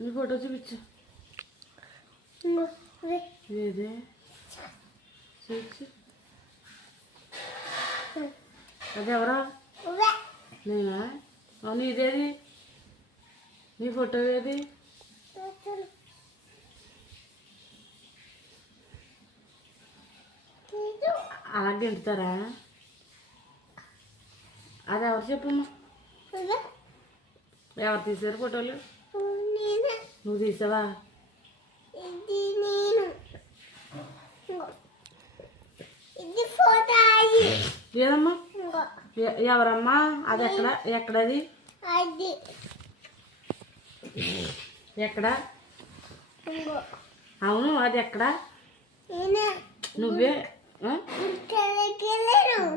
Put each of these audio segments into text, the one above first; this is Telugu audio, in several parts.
నీ ఫోటో చూపించు. ఏదే చూపించు. అది ఎవరా? నేనా? అవును, ఇదేది? నీ ఫోటో ఏది? అలా గెంటుతారా? అది ఎవరు చెప్పమ్మా? ఎవరు తీసారు ఫోటోలు? నువ్వు తీసావా? ఏదమ్మా? ఎవరమ్మా? అది ఎక్కడ? ఎక్కడది? ఎక్కడ? అవును, అది ఎక్కడ? నువ్వే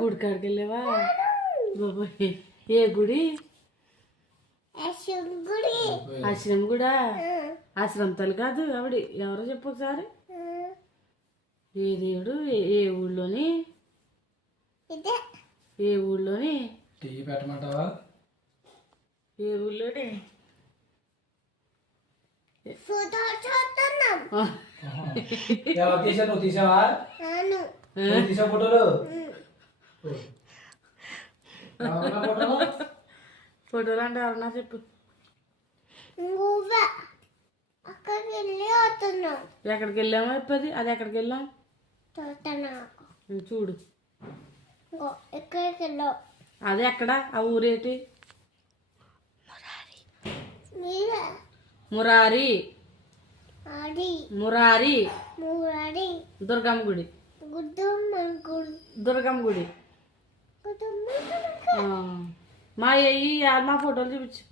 గుడికాడికి వెళ్ళావా? బాబాయ్, ఏ గుడి? ఆశ్రమం గుడా? ఆశ్రమం తల్లి కాదు ఆవిడ. ఎవరో చెప్పు ఒకసారి. ఏ దేవుడు? ఏ ఊళ్ళోని? ఏ ఊళ్ళోని? టీవీ పెట్టమంటావా? ఏ ఊళ్ళోని? ఎవరు తీసా? నువ్వు తీసావా? తీసా ఫోటోలు? ఫోటోలు అంటే ఎవరన్నా చెప్పు. ఎక్కడికి వెళ్ళామో చెప్పది. అది ఎక్కడికి వెళ్ళాం చూడు. అది ఎక్కడ? ఆ ఊరేటి? మురారి. మురారి దుర్గమ్మ గుడి. దుర్గమ్మ గుడి. మా అయ్యి మా ఫోటోలు చూపించు.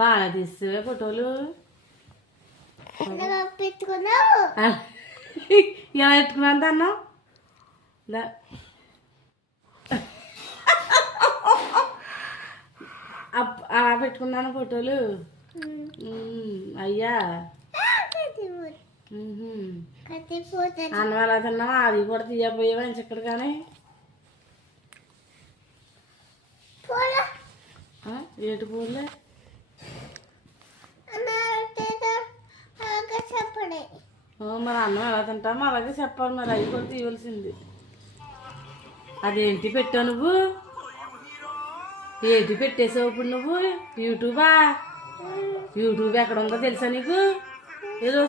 బాగా తీస్తే ఫోటోలు ఎలా ఎత్తుకున్నాను అన్నావు? అలా పెట్టుకున్నాను ఫోటోలు. అయ్యా అన్నం ఎలా తిన్నావా? అది కూడా తీయపోయేవా ఇంచక్కడ? కానీ ఏటు పూలే మరి అన్నం ఎలా తింటామో అలాగే చెప్పాలి. మరి అవి కూడా తీయవలసింది. అదేంటి పెట్టావు నువ్వు? ఏంటి పెట్టేసావు ఇప్పుడు నువ్వు? యూట్యూబ్ ఎక్కడ ఉందో తెలుసా నీకు? ఏదో